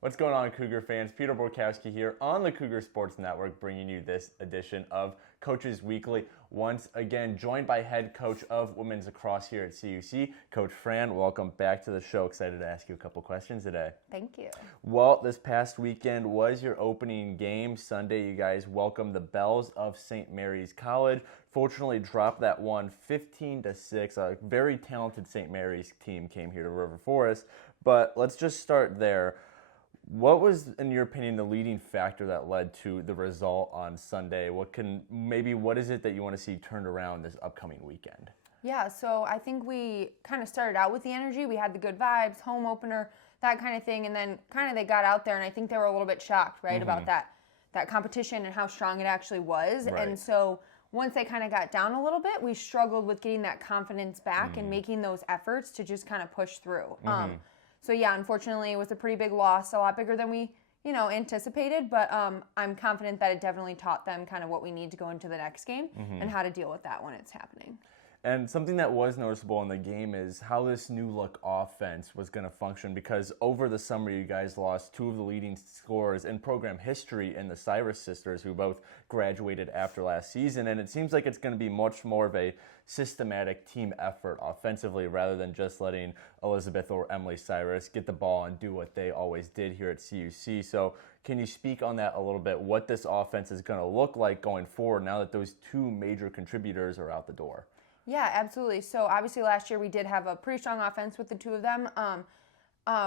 What's going on, Cougar fans? Peter Borkowski here on the Cougar Sports Network, bringing you this edition of Coaches Weekly. Once again, joined by head coach of women's lacrosse here at CUC, Coach Fran. Welcome back to the show. Excited to ask you a couple questions today. Thank you. Well, this past weekend was your opening game. Sunday, you guys welcomed the Bells of St. Mary's College. Fortunately, dropped that one 15-6. A very talented St. Mary's team came here to River Forest. But let's just start there. What was, in your opinion, the leading factor that led to the result on Sunday? What is it that you want to see turned around this upcoming weekend? Yeah, so I think we kind of started out with the energy. We had the good vibes, home opener, that kind of thing, and then kind of they got out there, and I think they were a little bit shocked, right, about that competition and how strong it actually was. Right. And so once they kind of got down a little bit, we struggled with getting that confidence back and making those efforts to just kind of push through. So yeah, unfortunately, it was a pretty big loss, a lot bigger than we, anticipated. But I'm confident that it definitely taught them kind of what we need to go into the next game and how to deal with that when it's happening. And something that was noticeable in the game is how this new look offense was going to function, because over the summer you guys lost two of the leading scorers in program history in the Cyrus sisters, who both graduated after last season. And it seems like it's going to be much more of a systematic team effort offensively, rather than just letting Elizabeth or Emily Cyrus get the ball and do what they always did here at CUC. So can you speak on that a little bit, what this offense is going to look like going forward now that those two major contributors are out the door? Yeah, absolutely. So obviously last year we did have a pretty strong offense with the two of them.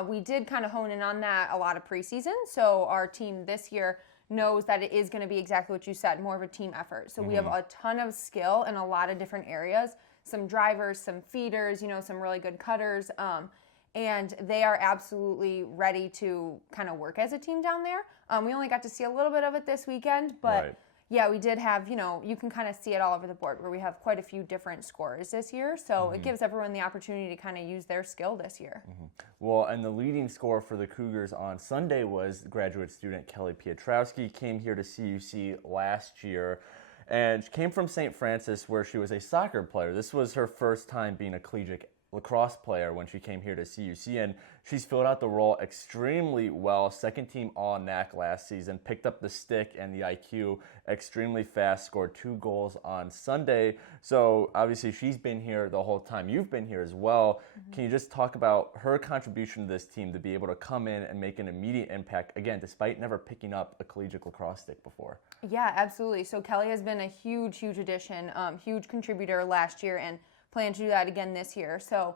We did kind of hone in on that a lot of preseason. So our team this year knows that it is going to be exactly what you said, more of a team effort. So we have a ton of skill in a lot of different areas, some drivers, some feeders, some really good cutters. And they are absolutely ready to kind of work as a team down there. We only got to see a little bit of it this weekend, but Right. Yeah, we did have, you can kind of see it all over the board where we have quite a few different scorers this year. So it gives everyone the opportunity to kind of use their skill this year. Well, and the leading scorer for the Cougars on Sunday was graduate student Kelly Piotrowski. Came here to CUC last year and she came from St. Francis, where she was a soccer player. This was her first time being a collegiate lacrosse player when she came here to CUC, and she's filled out the role extremely well. Second team All-NAC last season, picked up the stick and the IQ extremely fast, scored 2 goals on Sunday. So obviously she's been here the whole time. You've been here as well. Can you just talk about her contribution to this team to be able to come in and make an immediate impact, again, despite never picking up a collegiate lacrosse stick before? Yeah, absolutely. So Kelly has been a huge addition, huge contributor last year, and plan to do that again this year. So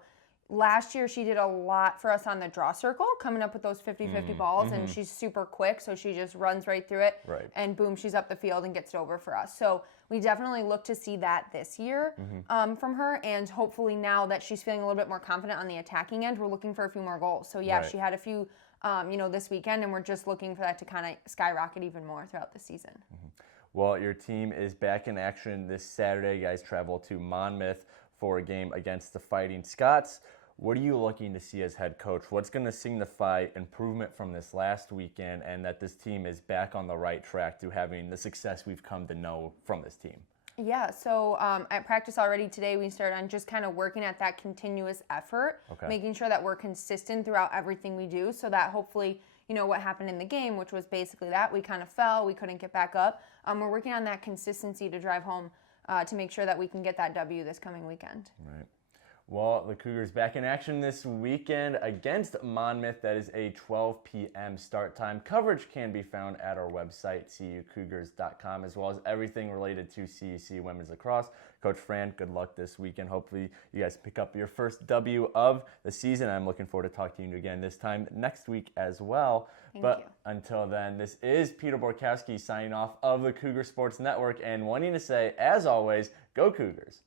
last year she did a lot for us on the draw circle, coming up with those 50-50 balls, and she's super quick, so she just runs right through it, and boom, she's up the field and gets it over for us. So we definitely look to see that this year from her, and hopefully now that she's feeling a little bit more confident on the attacking end, we're looking for a few more goals. So yeah, she had a few this weekend, and we're just looking for that to kind of skyrocket even more throughout the season. Well, your team is back in action this Saturday. You guys travel to Monmouth for a game against the Fighting Scots. What are you looking to see as head coach? What's going to signify improvement from this last weekend, and that this team is back on the right track to having the success we've come to know from this team? Yeah, so at practice already today, we started on just kind of working at that continuous effort, making sure that we're consistent throughout everything we do, so that hopefully, what happened in the game, which was basically that we kind of fell, we couldn't get back up. We're working on that consistency to drive home to make sure that we can get that W this coming weekend. Right. Well, the Cougars back in action this weekend against Monmouth. That is a 12 p.m. start time. Coverage can be found at our website, cucougars.com, as well as everything related to CUC women's lacrosse. Coach Fran, good luck this weekend. Hopefully you guys pick up your first W of the season. I'm looking forward to talking to you again this time next week as well. Thank you. Until then, this is Peter Borkowski signing off of the Cougar Sports Network and wanting to say, as always, go Cougars.